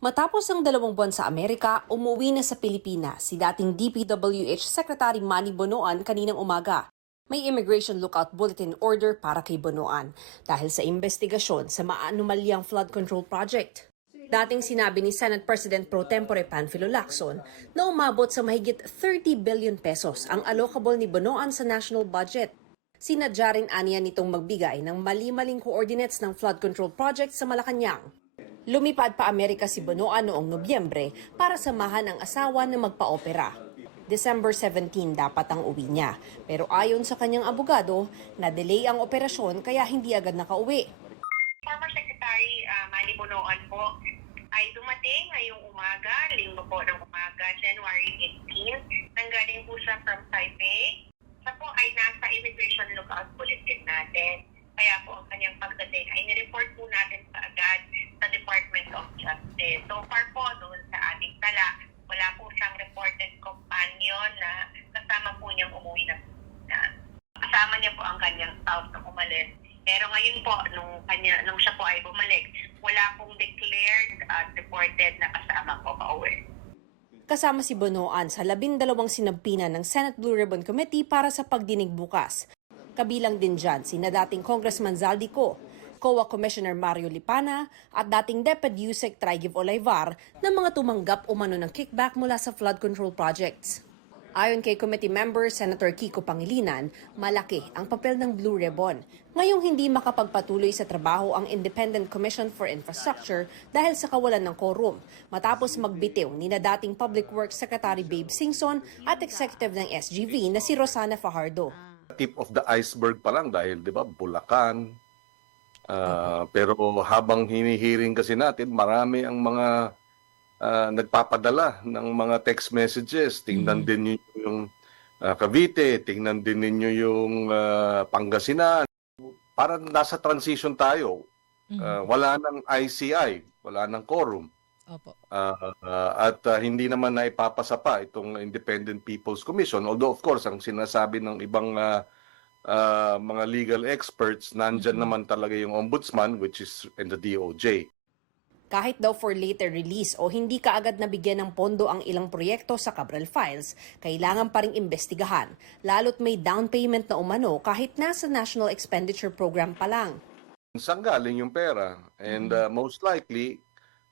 Matapos ang 2 buwan sa Amerika, umuwi na sa Pilipinas si dating DPWH Secretary Manny Bonoan kaninang umaga. May immigration lookout bulletin order para kay Bonoan dahil sa investigasyon sa maanumalyang flood control project. Dating sinabi ni Senate President Pro Tempore Panfilo Lacson na umabot sa mahigit 30 billion pesos ang allocable ni Bonoan sa national budget. Sinadya rin aniya nitong magbigay ng mali-maling coordinates ng flood control project sa Malacanang. Lumipad pa Amerika si Bonoan noong Nobyembre para samahan ang asawa na magpa-opera. December 17 dapat ang uwi niya, pero ayon sa kanyang abogado, na-delay ang operasyon kaya hindi agad nakauwi. Former Secretary Manny Bonoan po ay dumating ngayong umaga, linggo po ng umaga, January 18. Nanggaling po siya from Taipei. Siya po ay nasa immigration lookout bulletin natin. Kaya po ang kanyang pagdating ay nireport po natin sa agad sa Department of Justice. So far po doon sa ating tala, wala po siyang reported companion na kasama po niyang umuwi na. Kasama niya po ang kanyang spouse na umalis. Pero ngayon po, nung siya po ay bumalik, wala pong declared at reported na kasama po pauwi. Kasama si Bonoan sa 12 sinagpinan ng Senate Blue Ribbon Committee para sa pagdinig bukas. Kabilang din dyan sina dating Congressman Zaldico, COA Commissioner Mario Lipana at dating Deputy Yusek Traigiv Olaivar na mga tumanggap umano ng kickback mula sa flood control projects. Ayon kay committee member Senator Kiko Pangilinan, malaki ang papel ng Blue Ribbon. Ngayong hindi makapagpatuloy sa trabaho ang Independent Commission for Infrastructure dahil sa kawalan ng quorum, matapos magbitiw ni na dating Public Works Secretary Babe Singson at Executive ng SGV na si Rosana Fajardo. Tip of the iceberg pa lang dahil 'di ba Bulacan. Pero habang hinihiring kasi natin, marami ang mga nagpapadala ng mga text messages. Tingnan din niyo yung Cavite, tingnan din ninyo yung Pangasinan. Parang nasa transition tayo. Wala nang ICI, wala nang quorum. Opo. At hindi naman na ipapasa pa itong Independent People's Commission. Although of course, ang sinasabi ng ibang mga legal experts, nandyan naman talaga yung ombudsman, which is in the DOJ. Kahit daw for later release o hindi kaagad nabigyan ng pondo ang ilang proyekto sa Cabral Files, kailangan pa ring imbestigahan, lalo't may down payment na umano kahit nasa National Expenditure Program pa lang. Saan galing yung pera? And most likely,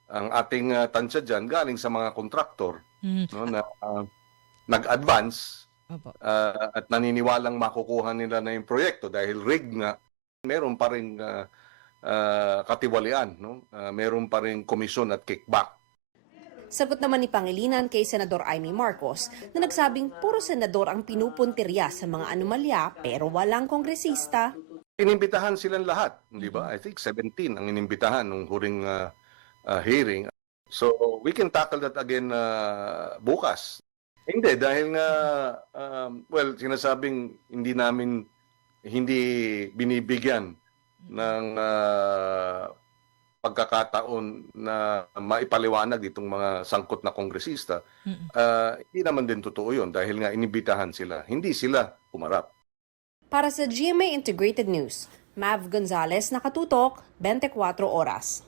ang ating tansya dyan galing sa mga kontraktor no, na nag-advance at naniniwalang makukuha nila na yung proyekto dahil rigged nga, meron pa rin katiwalian, no? Meron pa rin komisyon at kickback. Sagot naman ni Pangilinan kay Senador Amy Marcos na nagsabing puro senador ang pinupuntirya sa mga anomalya pero walang kongresista. Inimbitahan silang lahat, di ba? I think 17 ang inimbitahan nung huring hearing. So we can tackle that again bukas. Hindi, dahil nga, well, sinasabing hindi binibigyan ng pagkakataon na maipaliwanag itong mga sangkot na kongresista, hindi naman din totoo yun dahil nga inibitahan sila. Hindi sila pumarap. Para sa GMA Integrated News, Mav Gonzalez, nakatutok, 24 oras.